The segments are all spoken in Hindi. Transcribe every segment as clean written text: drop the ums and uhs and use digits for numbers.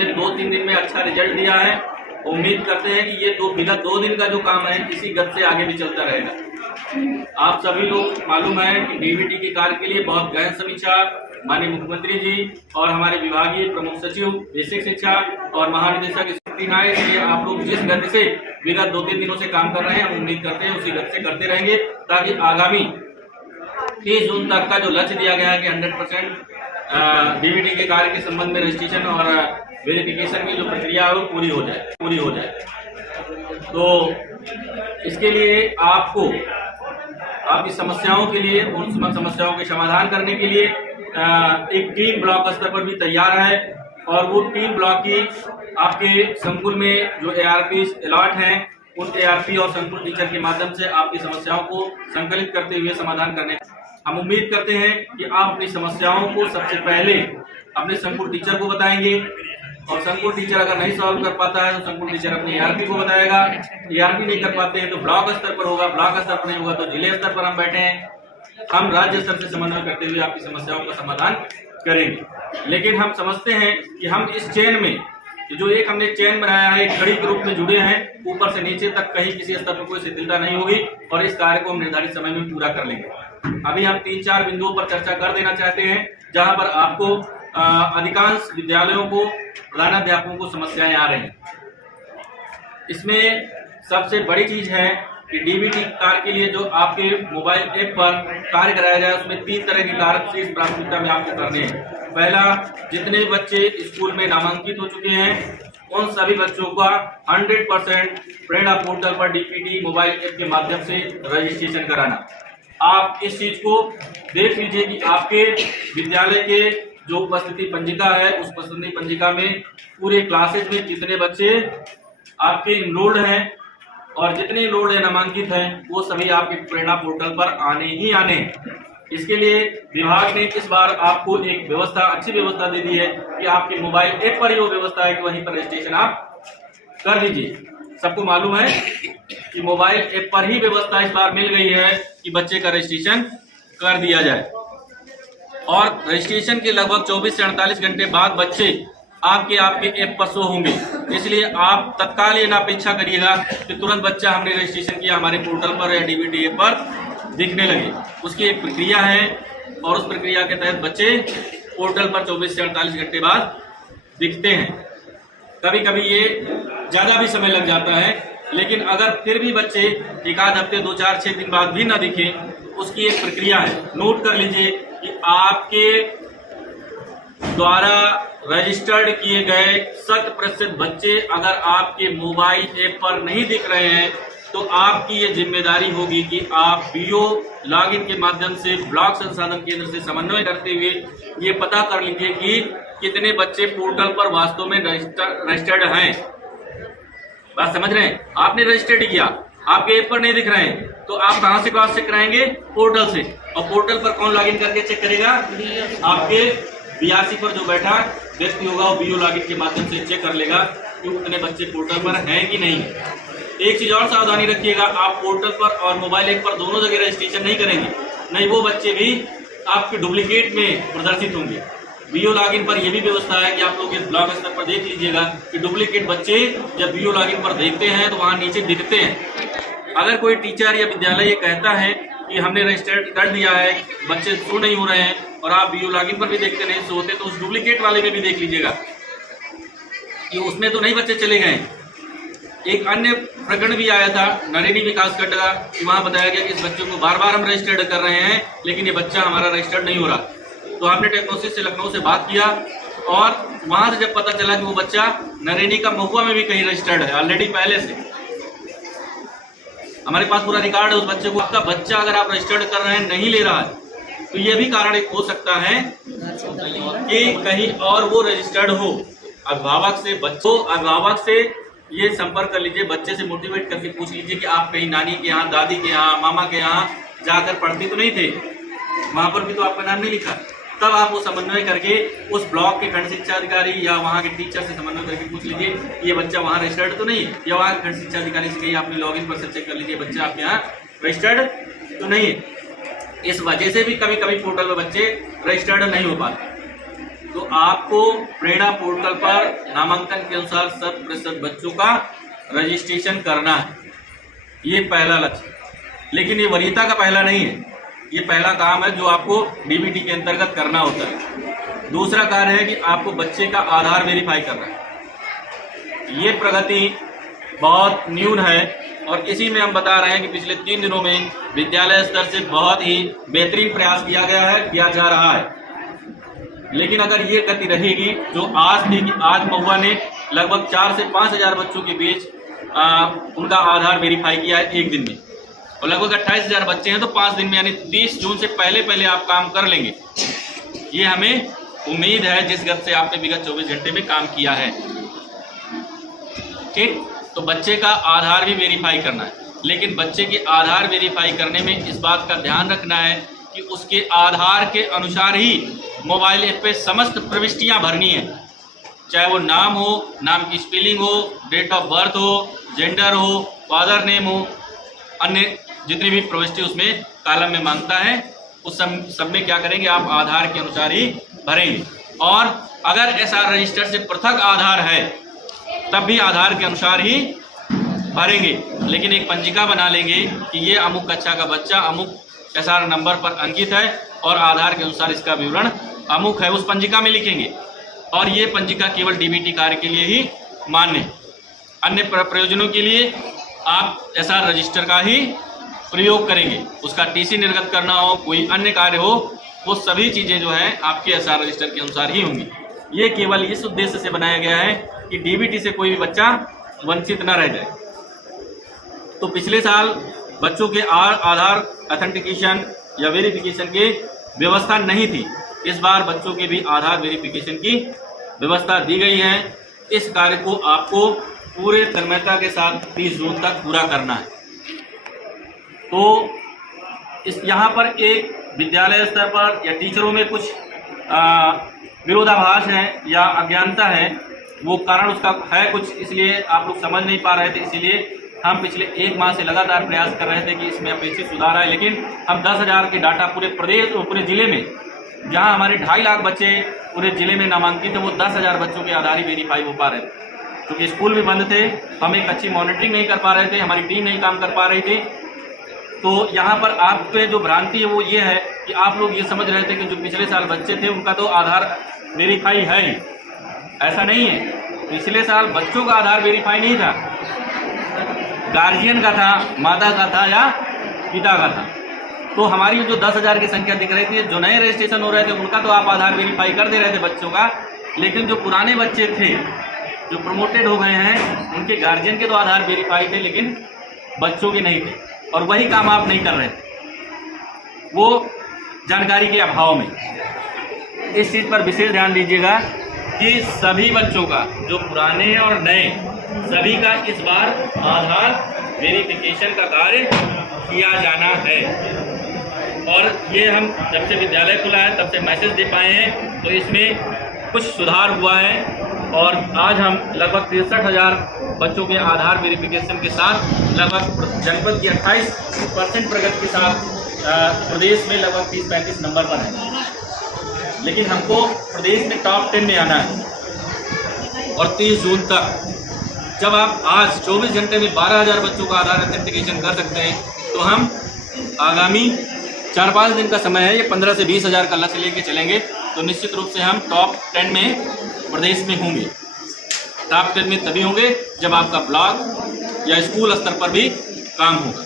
हमने 2-3 दिन में अच्छा रिजल्ट दिया है। उम्मीद करते हैं कि ये विगत 2 दिन का जो काम है इसी गति से आगे भी चलता रहेगा। आप सभी लोग मालूम है कि डीबीटी के कार्य के लिए बहुत गहन समीक्षा माननीय मुख्यमंत्री जी और हमारे विभागीय प्रमुख सचिव बेसिक शिक्षा और महानिदेशक स्क्रीनाय के लिए आप लोग जिस गति से विगत 2-3 दिनों से काम कर रहे हैं, हम उम्मीद करते हैं उसी गति से करते रहेंगे, ताकि आगामी 30 जून तक का जो लक्ष्य दिया गया है कि 100% डीबीटी के कार्य के संबंध में रजिस्ट्रेशन और वेरिफिकेशन की जो प्रक्रिया है वो पूरी हो जाए। तो इसके लिए आपको आपकी समस्याओं के लिए, उन समस्याओं के समाधान करने के लिए एक टीम ब्लॉक स्तर पर भी तैयार है, और वो टीम ब्लॉक की आपके संकुल में जो ARP अलॉट हैं उन ARP और संकुल टीचर के माध्यम से आपकी समस्याओं को संकलित करते हुए समाधान करने। हम उम्मीद करते हैं कि आप अपनी समस्याओं को सबसे पहले अपने संकुल टीचर को बताएंगे, और संकुल टीचर अगर नहीं सॉल्व कर पाता है तो संकुल टीचर अपने ARP को बताएगा। ARP नहीं कर पाते हैं तो ब्लॉक स्तर पर होगा, ब्लॉक स्तर पर नहीं होगा तो जिले स्तर पर हम बैठे हैं, हम राज्य स्तर से समन्वय करते हुए आपकी समस्याओं का समाधान करेंगे। लेकिन हम समझते हैं कि हम इस चेन में जो एक हमने चेन बनाया है, एक कड़ी के रूप में जुड़े हैं, ऊपर से नीचे तक कहीं किसी स्तर पर कोई शिथिलता नहीं होगी और इस कार्य को हम निर्धारित समय में पूरा कर लेंगे। अभी हम 3-4 बिंदुओं पर चर्चा कर देना चाहते हैं जहां पर आपको अधिकांश विद्यालयों को प्रधानाध्यापकों को समस्याएं आ रही हैं। इसमें सबसे बड़ी चीज है कि डीबीटी कार्य के लिए जो आपके मोबाइल ऐप पर कार्य कराया जाए उसमें 3 तरह के कार्य शीर्ष प्राथमिकता में आपको करने हैं। पहला, जितने बच्चे स्कूल में नामांकित हो चुके हैं उन सभी बच्चों का 100% प्रेरणा पोर्टल पर डीबीटी मोबाइल ऐप के माध्यम से रजिस्ट्रेशन कराना। आप इस चीज को देख लीजिए कि आपके विद्यालय के जो उपस्थिति पंजिका है उस उपस्थिति पंजिका में पूरे क्लासेज में कितने बच्चे आपके इनरोल्ड हैं, और जितने इनरोल्ड है नामांकित हैं वो सभी आपके प्रेरणा पोर्टल पर आने ही आने हैं। इसके लिए विभाग ने इस बार आपको एक व्यवस्था, अच्छी व्यवस्था दे दी है कि आपके मोबाइल ऐप पर ही वो व्यवस्था है कि वहीं पर रजिस्ट्रेशन आप कर लीजिए। सबको मालूम है कि मोबाइल ऐप पर ही व्यवस्था इस बार मिल गई है कि बच्चे का रजिस्ट्रेशन कर दिया जाए, और रजिस्ट्रेशन के लगभग 24 से 48 घंटे बाद बच्चे आपके ऐप पर शो होंगे। इसलिए आप तत्काल ये ना अपेक्षा करिएगा कि तुरंत बच्चा हमने रजिस्ट्रेशन किया हमारे पोर्टल पर या डीबीटी ऐप पर दिखने लगे। उसकी एक प्रक्रिया है और उस प्रक्रिया के तहत बच्चे पोर्टल पर 24 से 48 घंटे बाद दिखते हैं। कभी कभी ये ज्यादा भी समय लग जाता है, लेकिन अगर फिर भी बच्चे एक आध हफ्ते 2, 4, 6 दिन बाद भी ना दिखे, उसकी एक प्रक्रिया है। नोट कर लीजिए कि आपके द्वारा रजिस्टर्ड किए गए 100% बच्चे अगर आपके मोबाइल ऐप पर नहीं दिख रहे हैं तो आपकी ये जिम्मेदारी होगी कि आप बीओ लॉगिन के माध्यम से ब्लॉक संसाधन केंद्र से समन्वय करते हुए ये पता कर लीजिए कि कितने बच्चे पोर्टल पर वास्तव में रजिस्टर्ड हैं। बात समझ रहे हैं? आपने रजिस्टर्ड किया, आपके ऐप पर नहीं दिख रहे हैं तो आप कहां से क्रॉस चेक कराएंगे? पोर्टल से। और पोर्टल पर कौन लॉगिन करके चेक करेगा? आपके बीआरसी पर जो बैठा व्यक्ति होगा वो बीओ लॉगिन के माध्यम से चेक कर लेगा कि उतने बच्चे पोर्टल पर हैं कि नहीं। एक चीज और सावधानी रखिएगा, आप पोर्टल पर और मोबाइल ऐप पर दोनों जगह रजिस्ट्रेशन नहीं करेंगे, नहीं वो बच्चे भी आपके डुप्लीकेट में प्रदर्शित होंगे। बीओ लॉगिन पर यह भी व्यवस्था है कि आप लोग इस ब्लॉक स्तर पर देख लीजिएगा कि डुप्लीकेट बच्चे जब बीओ लॉगिन पर देखते हैं तो वहां नीचे दिखते हैं। अगर कोई टीचर या विद्यालय ये कहता है कि हमने रजिस्टर्ड कर दिया है, बच्चे शो नहीं हो रहे हैं और आप बीओ लॉगिन पर भी देखते नहीं शो होते, तो उस डुप्लीकेट वाले में भी देख लीजिएगा कि उसमें तो नहीं बच्चे चले गए। एक अन्य प्रकरण भी आया था नरेनी विकास खंड का, वहां बताया गया कि इस बच्चे को बार बार हम रजिस्टर्ड कर रहे हैं लेकिन ये बच्चा हमारा रजिस्टर्ड नहीं हो रहा। तो हमने टेक्नोसिस से लखनऊ से बात किया और वहां से जब पता चला कि वो बच्चा नरेनी का महुआ में भी कहीं रजिस्टर्ड है ऑलरेडी पहले से, हमारे पास पूरा रिकॉर्ड है उस बच्चे को। आपका बच्चा अगर आप रजिस्टर्ड कर रहे हैं नहीं ले रहा है तो ये भी कारण एक हो सकता है कि कहीं और वो रजिस्टर्ड हो। अभिभावक से ये संपर्क कर लीजिए, बच्चे से मोटिवेट करके पूछ लीजिए कि आप कहीं नानी के यहाँ, दादी के यहाँ, मामा के यहाँ जाकर पढ़ते तो नहीं थे, वहां पर भी तो आपका नाम नहीं लिखा। तब आप वो समन्वय करके उस ब्लॉक के खंड शिक्षा अधिकारी या वहाँ के टीचर से समन्वय करके पूछ लीजिए ये बच्चा वहाँ रजिस्टर्ड तो नहीं है, या वहाँ के खंड शिक्षा अधिकारी से कहीं आपने लॉगिन पर से चेक कर लीजिए बच्चा आपके यहाँ रजिस्टर्ड तो नहीं है। इस वजह से भी कभी कभी पोर्टल पर बच्चे रजिस्टर्ड नहीं हो पाते। तो आपको प्रेरणा पोर्टल पर नामांकन के अनुसार 100% बच्चों का रजिस्ट्रेशन करना है। ये पहला लक्ष्य, लेकिन ये वरीयता का पहला नहीं है, ये पहला काम है जो आपको डीबीटी के अंतर्गत करना होता है। दूसरा कार्य है कि आपको बच्चे का आधार वेरीफाई करना है। ये प्रगति बहुत न्यून है और इसी में हम बता रहे हैं कि पिछले 3 दिनों में विद्यालय स्तर से बहुत ही बेहतरीन प्रयास किया गया है, किया जा रहा है। लेकिन अगर ये गति रहेगी जो आज थी कि आज महुआ ने लगभग 4 से 5 हजार बच्चों के बीच उनका आधार वेरीफाई किया है एक दिन में, और लगभग 28,000 बच्चे हैं, तो 5 दिन में यानी 30 जून से पहले आप काम कर लेंगे। ये हमें उम्मीद है जिस गति से आपने विगत 24 घंटे में काम किया है। ठीक, तो बच्चे का आधार भी वेरीफाई करना है, लेकिन बच्चे के आधार वेरीफाई करने में इस बात का ध्यान रखना है कि उसके आधार के अनुसार ही मोबाइल ऐप पे समस्त प्रविष्टियां भरनी है, चाहे वो नाम हो, नाम की स्पेलिंग हो, डेट ऑफ बर्थ हो, जेंडर हो, फादर नेम हो, अन्य जितनी भी प्रविष्टि उसमें कॉलम में मांगता है उस सब में क्या करेंगे, आप आधार के अनुसार ही भरेंगे। और अगर ऐसा रजिस्टर से पृथक आधार है तब भी आधार के अनुसार ही भरेंगे, लेकिन एक पंजिका बना लेंगे कि ये अमुक कक्षा का बच्चा अमुक एसआर नंबर पर अंकित है और आधार के अनुसार इसका विवरण अमुक है, उस पंजिका में लिखेंगे। और ये पंजिका केवल डीबीटी कार्य के लिए ही मान्य है, अन्य प्रयोजनों के लिए आप एसआर रजिस्टर का ही प्रयोग करेंगे। उसका टीसी निर्गत करना हो, कोई अन्य कार्य हो, वो सभी चीज़ें जो है आपके एसआर रजिस्टर के अनुसार ही होंगी। ये केवल इस उद्देश्य से बनाया गया है कि डीबीटी से कोई भी बच्चा वंचित न रह जाए। तो पिछले साल बच्चों के आधार ऑथेंटिकेशन या वेरिफिकेशन की व्यवस्था नहीं थी, इस बार बच्चों के भी आधार वेरिफिकेशन की व्यवस्था दी गई है। इस कार्य को आपको पूरे तन्मयता के साथ 30 जून तक पूरा करना है। तो इस यहाँ पर एक विद्यालय स्तर पर या टीचरों में कुछ विरोधाभास है या अज्ञानता है, वो कारण उसका है कुछ, इसलिए आप लोग समझ नहीं पा रहे थे। इसीलिए हम पिछले 1 माह से लगातार प्रयास कर रहे थे कि इसमें अपेक्षित सुधार आए, लेकिन हम 10,000 के डाटा पूरे जिले में, जहां हमारे 2.5 लाख बच्चे पूरे जिले में नामांकित है, वो 10,000 बच्चों के आधार ही वेरीफाई हो पा रहे थे। क्योंकि स्कूल भी बंद थे, हम एक अच्छी मॉनिटरिंग नहीं कर पा रहे थे, हमारी टीम नहीं काम कर पा रही थी। तो यहाँ पर आप पे जो भ्रांति है वो ये है कि आप लोग ये समझ रहे थे कि जो पिछले साल बच्चे थे उनका तो आधार वेरीफाई है ही। ऐसा नहीं है, पिछले साल बच्चों का आधार वेरीफाई नहीं था, गार्जियन का था, माता का था या पिता का था। तो हमारी जो 10,000 की संख्या दिख रही थी, जो नए रजिस्ट्रेशन हो रहे थे उनका तो आप आधार वेरीफाई कर दे रहे थे बच्चों का, लेकिन जो पुराने बच्चे थे जो प्रमोटेड हो गए हैं उनके गार्जियन के तो आधार वेरीफाई थे, लेकिन बच्चों के नहीं थे। और वही काम आप नहीं कर रहे थे, वो जानकारी के अभाव में। इस चीज़ पर विशेष ध्यान दीजिएगा कि सभी बच्चों का, जो पुराने और नए, सभी का इस बार आधार वेरिफिकेशन का कार्य किया जाना है। और ये हम जब से विद्यालय खुला है तब से मैसेज दे पाए हैं, तो इसमें कुछ सुधार हुआ है। और आज हम लगभग 63,000 बच्चों के आधार वेरिफिकेशन के साथ लगभग जनपद की 28% प्रगति के साथ प्रदेश में लगभग 30-35 नंबर पर है। लेकिन हमको प्रदेश में टॉप 10 में आना है। और 30 जून तक जब आप आज 24 घंटे में 12,000 बच्चों का आधार ऑथेंटिकेशन कर सकते हैं, तो हम आगामी 4-5 दिन का समय है, ये 15 से 20,000 का लक्ष्य लेके चलेंगे, तो निश्चित रूप से हम टॉप 10 में प्रदेश में होंगे। टॉप 10 में तभी होंगे जब आपका ब्लॉक या स्कूल स्तर पर भी काम होगा।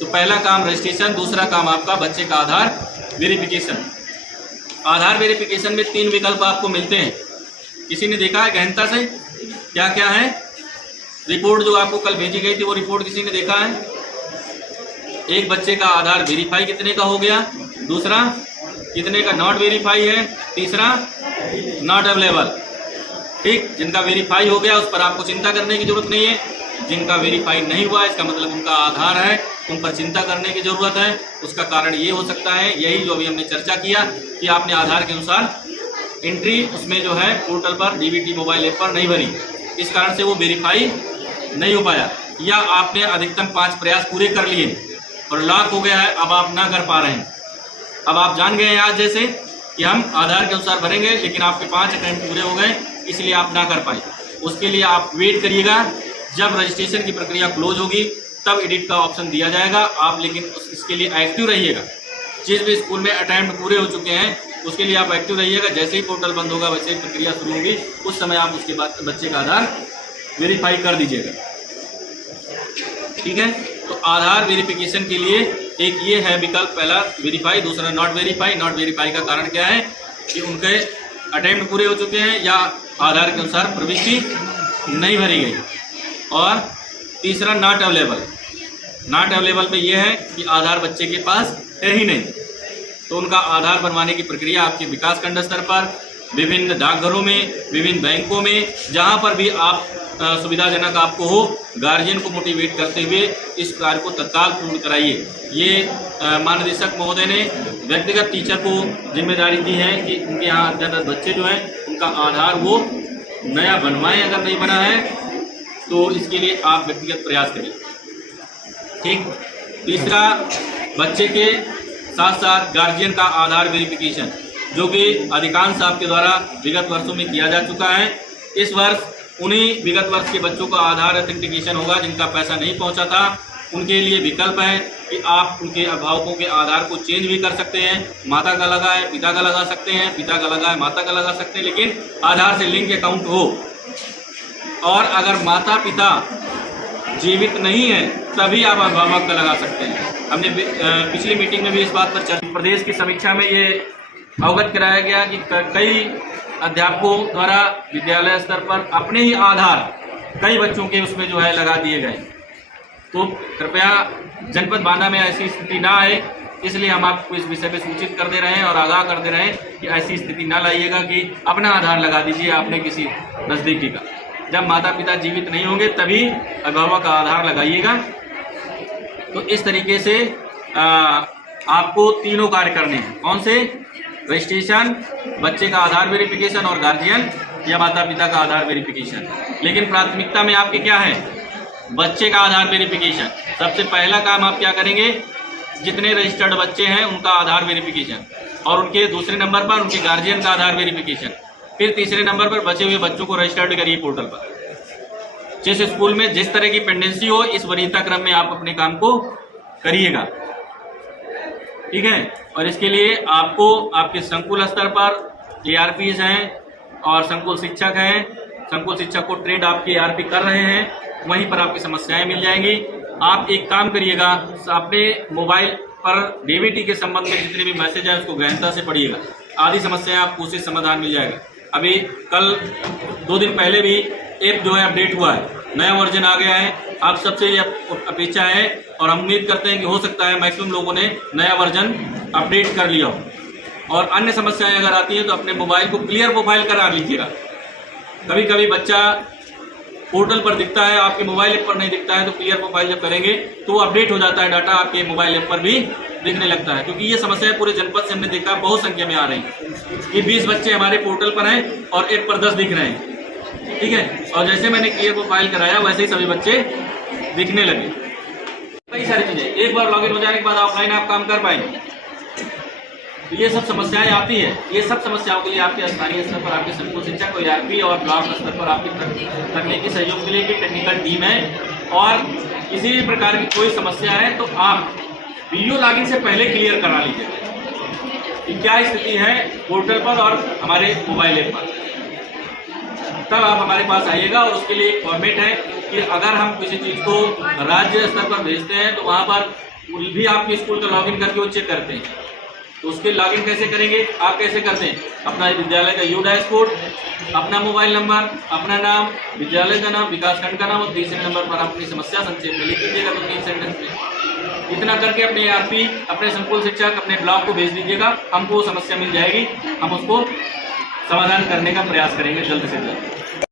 तो पहला काम रजिस्ट्रेशन, दूसरा काम आपका बच्चे का आधार वेरिफिकेशन। आधार वेरिफिकेशन में 3 विकल्प आपको मिलते हैं। किसी ने देखा है गहनता से क्या क्या है? रिपोर्ट जो आपको कल भेजी गई थी वो रिपोर्ट किसी ने देखा है? एक बच्चे का आधार वेरीफाई कितने का हो गया, दूसरा कितने का नॉट वेरीफाई है, तीसरा नॉट अवेलेबल। ठीक, जिनका वेरीफाई हो गया उस पर आपको चिंता करने की जरूरत नहीं है, जिनका वेरीफाई नहीं हुआ इसका मतलब उनका आधार है, उन पर चिंता करने की जरूरत है। उसका कारण ये हो सकता है, यही जो अभी हमने चर्चा किया कि आपने आधार के अनुसार एंट्री उसमें जो है पोर्टल पर डीबीटी मोबाइल ऐप पर नहीं भरी, इस कारण से वो वेरीफाई नहीं हो पाया, या आपने अधिकतम 5 प्रयास पूरे कर लिए और लॉक हो गया है, अब आप ना कर पा रहे हैं। अब आप जान गए हैं आज जैसे कि हम आधार के अनुसार भरेंगे, लेकिन आपके 5 अटेम्प्ट पूरे हो गए इसलिए आप ना कर पाए। उसके लिए आप वेट करिएगा, जब रजिस्ट्रेशन की प्रक्रिया क्लोज होगी तब एडिट का ऑप्शन दिया जाएगा। आप लेकिन इसके लिए एक्टिव रहिएगा। जिस भी स्कूल में अटेम्प्ट पूरे हो चुके हैं उसके लिए आप एक्टिव रहिएगा। जैसे ही पोर्टल बंद होगा वैसे ही प्रक्रिया शुरू होगी, उस समय आप उसके बाद बच्चे का आधार वेरीफाई कर दीजिएगा। ठीक है, तो आधार वेरिफिकेशन के लिए एक ये है विकल्प, पहला वेरीफाई, दूसरा नॉट वेरीफाई। नॉट वेरीफाई का कारण क्या है कि उनके अटेम्प्ट पूरे हो चुके हैं या आधार के अनुसार प्रविष्टि नहीं भरी गई। और तीसरा नॉट अवेलेबल। नॉट अवेलेबल में यह है कि आधार बच्चे के पास है ही नहीं, तो उनका आधार बनवाने की प्रक्रिया आपके विकास खंड स्तर पर, विभिन्न डाकघरों में, विभिन्न बैंकों में, जहां पर भी आप सुविधाजनक आपको हो, गार्जियन को मोटिवेट करते हुए इस कार्य को तत्काल पूर्ण कराइए। ये महानिदेशक महोदय ने व्यक्तिगत टीचर को जिम्मेदारी दी है कि उनके यहाँ अध्ययनरत बच्चे जो हैं उनका आधार वो नया बनवाएं, अगर नहीं बना है तो इसके लिए आप व्यक्तिगत प्रयास करिए। ठीक। तीसरा, बच्चे के साथ साथ गार्जियन का आधार वेरिफिकेशन, जो कि अधिकांश आपके द्वारा विगत वर्षों में किया जा चुका है। इस वर्ष उन्हीं विगत वर्ष के बच्चों का आधार ऑथेंटिकेशन होगा जिनका पैसा नहीं पहुंचा था। उनके लिए विकल्प है कि आप उनके अभिभावकों के आधार को चेंज भी कर सकते हैं। माता का लगा है पिता का लगा सकते हैं, पिता का लगा है माता का लगा सकते हैं, लेकिन आधार से लिंक अकाउंट हो। और अगर माता पिता जीवित नहीं है तभी आप अभिभावक का लगा सकते हैं। हमने पिछली मीटिंग में भी इस बात पर चर्चा, प्रदेश की समीक्षा में ये अवगत कराया गया कि कई अध्यापकों द्वारा विद्यालय स्तर पर अपने ही आधार कई बच्चों के उसमें जो है लगा दिए गए। तो कृपया जनपद बांदा में ऐसी स्थिति ना आए, इसलिए हम आपको इस विषय पे सूचित कर दे रहे हैं और आगाह कर दे रहे हैं कि ऐसी स्थिति ना लाइएगा कि अपना आधार लगा दीजिए आपने किसी नज़दीकी का। जब माता पिता जीवित नहीं होंगे तभी अभिभावक का आधार लगाइएगा। तो इस तरीके से आपको तीनों कार्य करने हैं। कौन से? रजिस्ट्रेशन, बच्चे का आधार वेरिफिकेशन और गार्जियन या माता पिता का आधार वेरिफिकेशन। लेकिन प्राथमिकता में आपके क्या है? बच्चे का आधार वेरिफिकेशन। सबसे पहला काम आप क्या करेंगे? जितने रजिस्टर्ड बच्चे हैं उनका आधार वेरिफिकेशन, और उनके दूसरे नंबर पर उनके गार्जियन का आधार वेरिफिकेशन। फिर तीसरे नंबर पर बचे हुए बच्चों को रजिस्टर्ड करिए पोर्टल पर। जिस स्कूल में जिस तरह की पेंडेंसी हो, इस वरीयता क्रम में आप अपने काम को करिएगा। ठीक है। और इसके लिए आपको आपके संकुल स्तर पर ARPs हैं और संकुल शिक्षक हैं। संकुल शिक्षक को ट्रेड आपके ARP कर रहे हैं, वहीं पर आपकी समस्याएं मिल जाएंगी। आप एक काम करिएगा, अपने मोबाइल पर DBT के संबंध में जितने भी मैसेज हैं उसको गहनता से पढ़िएगा। आधी समस्याएं आपको उसी समाधान मिल जाएगा। अभी कल 2 दिन पहले भी ऐप जो है अपडेट हुआ है, नया वर्जन आ गया है। आप सबसे ये अपेक्षा है और हम उम्मीद करते हैं कि हो सकता है मैक्सिमम लोगों ने नया वर्जन अपडेट कर लिया हो। और अन्य समस्याएं अगर आती हैं तो अपने मोबाइल को क्लियर प्रोफाइल करा लीजिएगा। कभी कभी बच्चा पोर्टल पर दिखता है, आपके मोबाइल ऐप पर नहीं दिखता है, तो क्लियर प्रोफाइल जब करेंगे तो अपडेट हो जाता है, डाटा आपके मोबाइल ऐप पर भी दिखने लगता है। क्योंकि ये समस्याएं पूरे जनपद से हमने देखा बहुत संख्या में आ रही हैं कि 20 बच्चे हमारे पोर्टल पर हैं और ऐप पर 10 दिख रहे हैं। ठीक है। और जैसे मैंने क्लियर प्रोफाइल कराया वैसे ही सभी बच्चे दिखने लगे। कई सारी चीजें, एक बार लॉगिन हो जाने के बाद ऑफलाइन आप काम कर पाएंगे। तो ये सब समस्याएं आती है। ये सब समस्याओं के लिए आपके स्थानीय स्तर पर आपके संकुल शिक्षक को ARP और ब्लॉक स्तर पर आपकी तकनीकी सहयोग के लिए की टेक्निकल टीम है। और किसी भी प्रकार की कोई समस्या है तो आप वीडियो लॉगिन से पहले क्लियर करा लीजिए कि क्या स्थिति है पोर्टल पर और हमारे मोबाइल ऐप पर। तब आप हमारे पास आइएगा। और उसके लिए एक फॉर्मेट है कि अगर हम किसी चीज़ को राज्य स्तर पर भेजते हैं तो वहाँ पर भी आपके स्कूल का लॉगिन करके वो चेक करते हैं। तो उसके लॉगिन कैसे करेंगे? आप कैसे करते हैं? अपना विद्यालय का UDAS कोड, अपना मोबाइल नंबर, अपना नाम, विद्यालय का नाम, विकास खंड का नाम, और तीसरे नंबर पर अपनी समस्या संक्षेप में लिख दीजिएगा 2-3 सेंटेंस में। इतना करके अपने ARP, अपने संकुल शिक्षक, अपने ब्लॉक को भेज दीजिएगा। हमको समस्या मिल जाएगी, हम उसको समाधान करने का प्रयास करेंगे जल्द से जल्द।